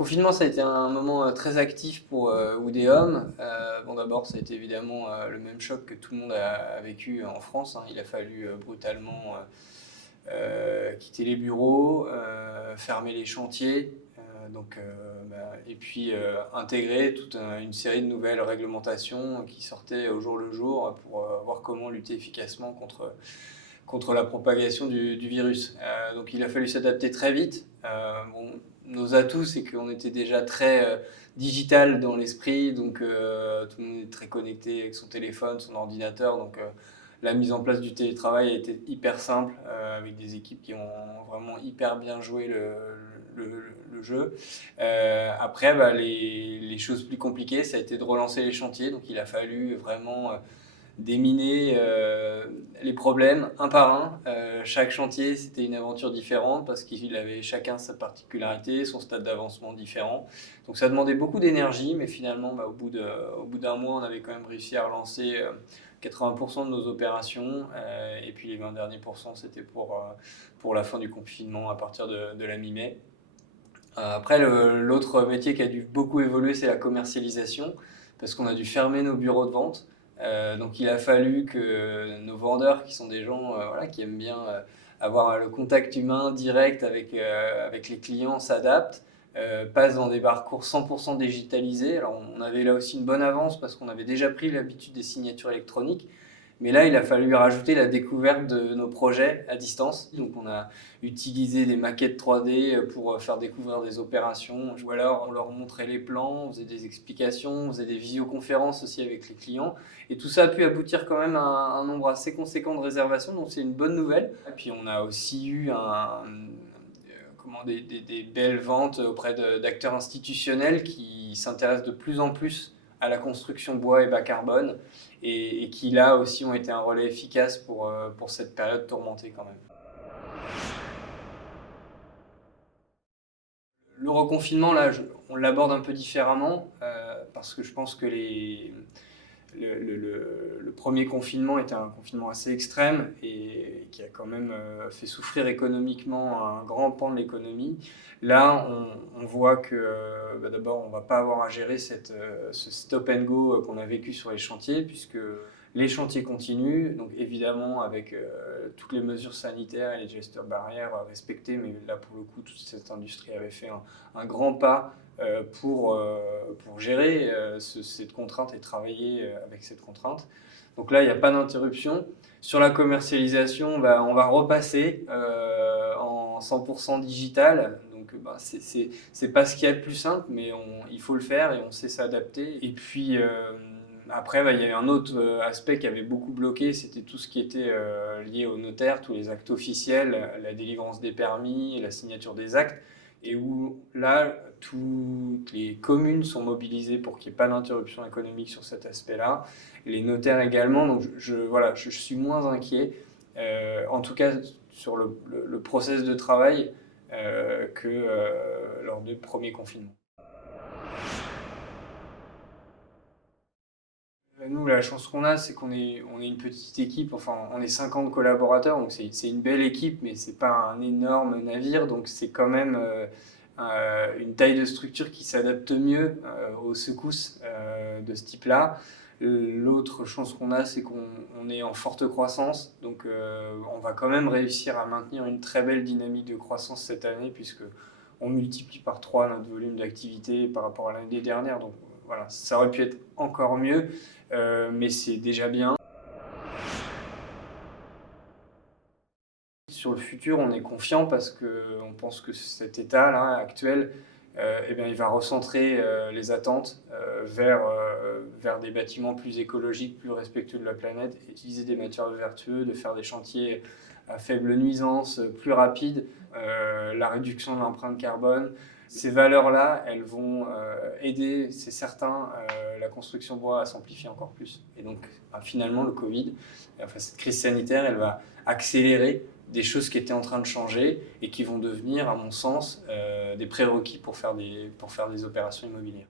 confinement, ça a été un moment très actif pour Oudéum. Bon, d'abord, ça a été évidemment le même choc que tout le monde a vécu en France, hein. Il a fallu brutalement quitter les bureaux, fermer les chantiers, et puis intégrer toute une série de nouvelles réglementations qui sortaient au jour le jour pour voir comment lutter efficacement contre la propagation du virus. Donc il a fallu s'adapter très vite. Bon, nos atouts, c'est qu'on était déjà très digital dans l'esprit, donc tout le monde est très connecté avec son téléphone, son ordinateur, donc la mise en place du télétravail a été hyper simple, avec des équipes qui ont vraiment hyper bien joué le jeu. Après, les choses plus compliquées, ça a été de relancer les chantiers, donc il a fallu vraiment déminer les problèmes un par un. Chaque chantier, c'était une aventure différente parce qu'il avait chacun sa particularité, son stade d'avancement différent. Donc ça demandait beaucoup d'énergie, mais finalement, au bout d'un mois, on avait quand même réussi à relancer 80% de nos opérations. Et puis les 20 derniers pourcents, c'était pour la fin du confinement à partir de la mi-mai. Après, l'autre métier qui a dû beaucoup évoluer, c'est la commercialisation, parce qu'on a dû fermer nos bureaux de vente. Donc il a fallu que nos vendeurs, qui sont des gens voilà, qui aiment bien avoir le contact humain direct avec les clients, s'adaptent, passent dans des parcours 100% digitalisés. Alors on avait là aussi une bonne avance parce qu'on avait déjà pris l'habitude des signatures électroniques. Mais là, il a fallu rajouter la découverte de nos projets à distance. Donc on a utilisé des maquettes 3D pour faire découvrir des opérations. Ou alors on leur montrait les plans, on faisait des explications, on faisait des visioconférences aussi avec les clients. Et tout ça a pu aboutir quand même à un nombre assez conséquent de réservations. Donc c'est une bonne nouvelle. Et puis on a aussi eu des belles ventes auprès d'acteurs institutionnels qui s'intéressent de plus en plus à la construction bois et bas carbone et qui là aussi ont été un relais efficace pour cette période tourmentée quand même. Le reconfinement, là, on l'aborde un peu différemment parce que je pense que le premier confinement était un confinement assez extrême et qui a quand même fait souffrir économiquement un grand pan de l'économie. Là, on voit que d'abord, on ne va pas avoir à gérer ce stop and go qu'on a vécu sur les chantiers, puisque les chantiers continuent, donc évidemment avec toutes les mesures sanitaires et les gestes barrières respectés, mais là pour le coup toute cette industrie avait fait un grand pas pour gérer cette contrainte et travailler avec cette contrainte. Donc là il n'y a pas d'interruption. Sur la commercialisation, on va repasser en 100% digital. Donc c'est pas ce qu'il y a de plus simple, mais il faut le faire et on sait s'adapter. Et puis après, il y avait un autre aspect qui avait beaucoup bloqué, c'était tout ce qui était lié au notaire, tous les actes officiels, la délivrance des permis, la signature des actes, et où là, toutes les communes sont mobilisées pour qu'il n'y ait pas d'interruption économique sur cet aspect-là, les notaires également, donc voilà, je suis moins inquiet, en tout cas sur le process de travail que lors du premier confinement. Nous, la chance qu'on a, c'est qu'on est une petite équipe, enfin on est 50 collaborateurs, donc c'est une belle équipe, mais c'est pas un énorme navire, donc c'est quand même une taille de structure qui s'adapte mieux aux secousses de ce type-là. L'autre chance qu'on a, c'est qu'on est en forte croissance, donc on va quand même réussir à maintenir une très belle dynamique de croissance cette année, puisque on multiplie par 3 notre volume d'activité par rapport à l'année dernière, donc voilà, ça aurait pu être encore mieux, mais c'est déjà bien. Sur le futur, on est confiant parce qu'on pense que cet état-là actuel, il va recentrer les attentes vers des bâtiments plus écologiques, plus respectueux de la planète, utiliser des matériaux vertueux, de faire des chantiers à faible nuisance, plus rapides, la réduction de l'empreinte carbone. Ces valeurs-là, elles vont aider, c'est certain, la construction bois à s'amplifier encore plus. Et donc, finalement, le Covid, cette crise sanitaire, elle va accélérer des choses qui étaient en train de changer et qui vont devenir, à mon sens, des prérequis pour faire des opérations immobilières.